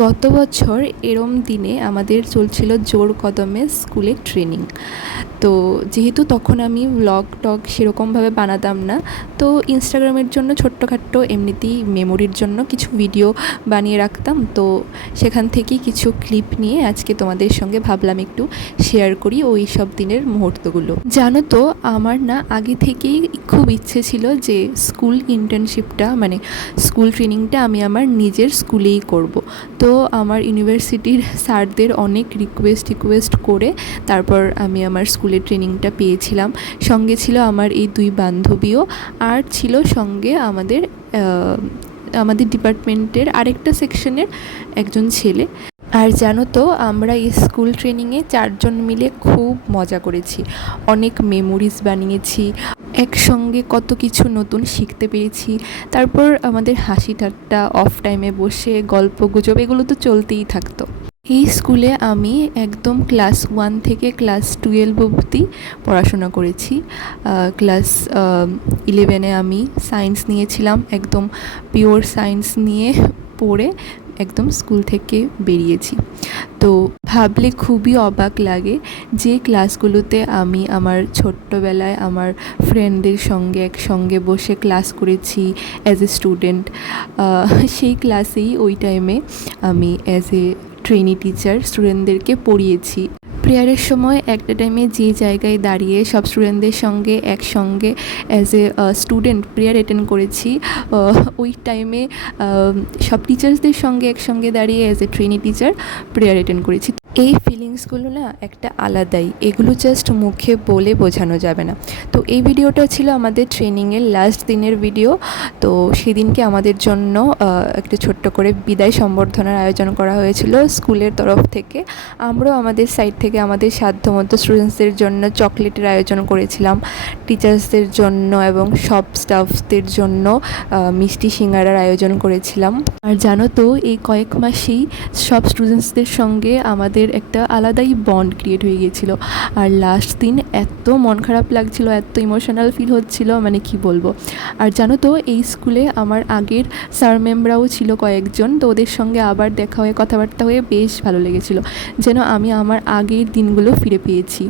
গত বছর এরম দিনে আমাদের চলছিল জোর কদমে স্কুলে ট্রেনিং। তো যেহেতু তখন আমি ব্লগ টগ সেরকমভাবে বানাতাম না, তো ইনস্টাগ্রামের জন্য ছোট্টখাট্টো এমনিতেই মেমোরির জন্য কিছু ভিডিও বানিয়ে রাখতাম। তো সেখান থেকেই কিছু ক্লিপ নিয়ে আজকে তোমাদের সঙ্গে ভাবলাম একটু শেয়ার করি ওই সব দিনের মুহূর্তগুলো। জানো তো, আমার না আগে থেকেই খুব ইচ্ছে ছিল যে স্কুল ইন্টার্নশিপটা মানে স্কুল ট্রেনিংটা আমি আমার নিজের স্কুলেই করব। তো আমার ইউনিভার্সিটির স্যারদের অনেক রিকোয়েস্ট করে তারপর আমি আমার স্কুলের ট্রেনিংটা পেয়েছিলাম। সঙ্গে ছিল আমার এই 2 বান্ধবীও, আর ছিল সঙ্গে আমাদের ডিপার্টমেন্টের আরেকটা সেকশনের একজন ছেলে। আর জানো তো, আমরা এই স্কুল ট্রেনিংয়ে 4 জন মিলে খুব মজা করেছি, অনেক মেমোরিজ বানিয়েছি, একসঙ্গে কত কিছু নতুন শিখতে পেরেছি। তারপর আমাদের হাসি ঠাট্টা, অফ টাইমে বসে গল্প গুজব এগুলো তো চলতেই থাকতো। এই স্কুলে আমি একদম ক্লাস 1 থেকে ক্লাস 12 অবধি পড়াশোনা করেছি। ক্লাস 11-এ আমি সায়েন্স নিয়েছিলাম, একদম পিওর সায়েন্স নিয়ে পড়ে একদম স্কুল থেকে বেরিয়েছি। তো ভাবলে খুবই অবাক লাগে যে ক্লাসগুলোতে আমি আমার ছোট্টবেলায় আমার ফ্রেন্ডদের সঙ্গে একসঙ্গে বসে ক্লাস করেছি অ্যাজ এ স্টুডেন্ট, সেই ক্লাসেই ওই টাইমে আমি অ্যাজ এ ট্রেনি টিচার স্টুডেন্টদেরকে পড়িয়েছি। প্রেয়ারের সময় একটা টাইমে যে জায়গায় দাঁড়িয়ে সব স্টুডেন্টদের সঙ্গে একসঙ্গে as a student prayer attend করেছি, ওই টাইমে সব টিচার্সদের সঙ্গে একসঙ্গে দাঁড়িয়ে as a trainee teacher prayer attend করেছি। এই ফিলিংসগুলো না একটা আলাদাই, এগুলো জাস্ট মুখে বলে বোঝানো যাবে না। তো এই ভিডিওটা ছিল আমাদের ট্রেনিংয়ের লাস্ট দিনের ভিডিও। তো সেদিনকে আমাদের জন্য একটা ছোট্ট করে বিদায় সম্বর্ধনার আয়োজন করা হয়েছিল স্কুলের তরফ থেকে। আমরাও আমাদের সাইড থেকে আমাদের সাধ্যমতো স্টুডেন্টসদের জন্য চকলেটের আয়োজন করেছিলাম, টিচার্সদের জন্য এবং সব স্টাফদের জন্য মিষ্টি সিঙ্গারার আয়োজন করেছিলাম। আর জানো তো, এই কয়েক মাসেই সব স্টুডেন্টসদের সঙ্গে আমাদের একটা আলাদাই বন্ড ক্রিয়েট হয়ে গিয়েছিলো। আর লাস্ট দিন এত মন খারাপ লাগছিল, এত ইমোশনাল ফিল হচ্ছিল, মানে কি বলবো। আর জানো তো, এই স্কুলে আমার আগের স্যার ম্যামরাও ছিল কয়েকজন, তো ওদের সঙ্গে আবার দেখা হয়ে কথাবার্তা হয়ে বেশ ভালো লেগেছিলো, যেন আমি আমার আগের দিনগুলো ফিরে পেয়েছি।